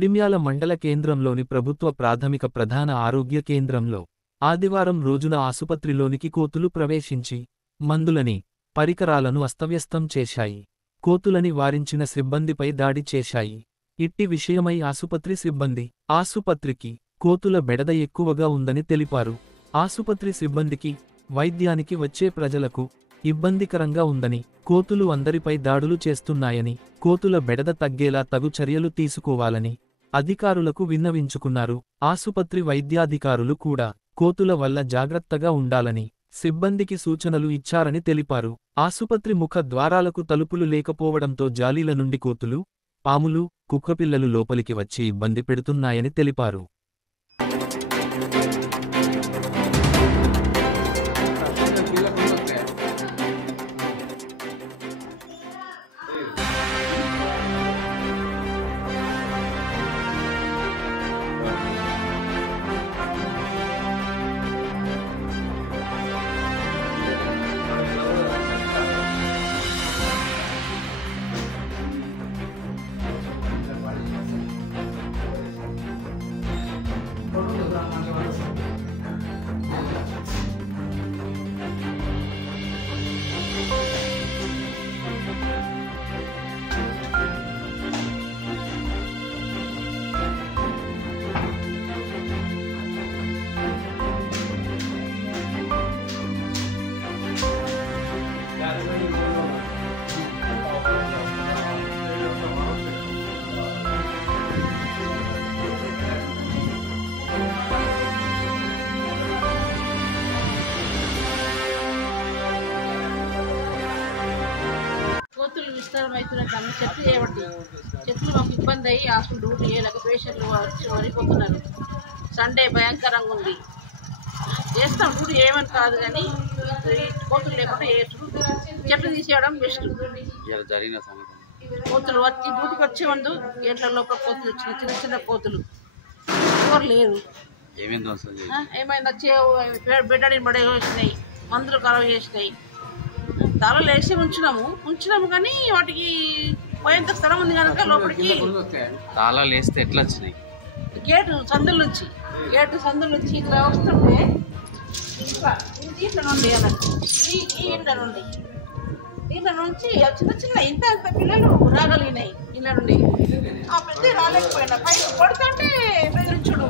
కొడిమ్యాల మండల కేంద్రంలోని ప్రభుత్వ ప్రాథమిక ప్రధాన ఆరోగ్య కేంద్రంలో ఆదివారం రోజున ఆసుపత్రిలోనికి కోతులు ప్రవేశించి మందులని, పరికరాలను అస్తవ్యస్తం చేశాయి. కోతులని వారించిన సిబ్బందిపై దాడి చేశాయి. ఇట్టి విషయమై ఆసుపత్రి సిబ్బంది ఆసుపత్రికి కోతుల బెడద ఎక్కువగా ఉందని తెలిపారు. ఆసుపత్రి సిబ్బందికి, వైద్యానికి వచ్చే ప్రజలకు ఇబ్బందికరంగా ఉందని, కోతులు అందరిపై దాడులు చేస్తున్నాయని, కోతుల బెడద తగ్గేలా తగు చర్యలు తీసుకోవాలని అధికారులకు విన్నవించుకున్నారు. ఆసుపత్రి వైద్యాధికారులు కూడా కోతుల వల్ల జాగ్రత్తగా ఉండాలని సిబ్బందికి సూచనలు ఇచ్చారని తెలిపారు. ఆసుపత్రి ముఖ ద్వారాలకు తలుపులు లేకపోవడంతో జాలీల నుండి కోతులు, పాములు, కుక్కపిల్లలు లోపలికి వచ్చి ఇబ్బంది పెడుతున్నాయని తెలిపారు. కోతులు విస్తరణ అవుతున్నట్టు చెట్లు చేయబట్టి చెట్లు మాకు ఇబ్బంది అయ్యి హాస్పిటల్ డ్యూటీ చేయలేక పేషెంట్లు వచ్చి వరిపోతున్నారు. సండే భయంకరంగా ఉంది. చేస్తాం డ్యూటీ చేయమని కాదు కానీ కోతులు లేకుండా చెట్లు తీసేయడం బెస్ట్. కోతులు వచ్చి డ్యూటీకి వచ్చే ముందు గేట్ల లోపల కోతులు వచ్చినాయి, చిన్న చిన్న కోతులు ఎవరు లేరు. ఏమైంది వచ్చి బెడ్డడిని పడే వచ్చినాయి, మందులు ఖరాబ్ చేసినాయి. తాళాలు వేసి ఉంచినాము కానీ వాటికి పోయేంత స్థలం ఉంది కనుక లోపలికి తాళాలు వేస్తే ఎట్లా వచ్చినాయి? గేటు సందుల నుంచి ఇట్లా వస్తుంటే దీంట్లో నుండి దీంట్లో నుంచి చిన్న చిన్న ఇంత పిల్లలు రాగలిగినాయి. ఇళ్ళ నుండి ఆ పెద్ద రాలేకపోయినా పైకి పడుతుంటే బెదిరించుడు,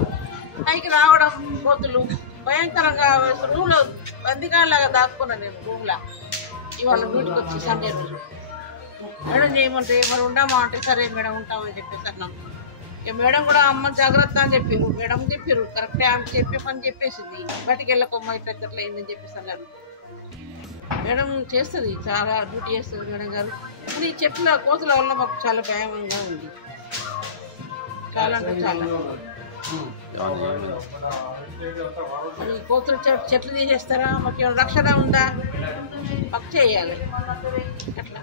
పైకి రావడం కోతులు భయంకరంగా. రూమ్లో బందిగాలాగా దాక్కున్నాను నేను రూమ్లో. ఇవాళ డ్యూటీకి వచ్చి సండే రోజు మేడం చేయమంటే మరి ఉండమా అంటే సరే మేడం ఉంటామని చెప్పేసి అన్నాం. ఇక మేడం కూడా అమ్మ జాగ్రత్త అని చెప్పారు. మేడం చెప్పారు కరెక్టే, ఆమె చెప్పే పని చెప్పేసింది. బయటికి వెళ్ళకమ్మ ఇట్లా ఇట్లా అయిందని చెప్పేసి అన్నారు. మేడం చేస్తుంది, చాలా డ్యూటీ చేస్తుంది మేడం గారు. కానీ ఈ చెట్ల కోతుల వల్ల మాకు చాలా భయంగా ఉంది. చాలా అంటే చాలా మరి కోతులు చెట్లు తీసేస్తారా? మాకు ఏమైనా రక్షణ ఉందా? మాకు చేయాలి అట్లా.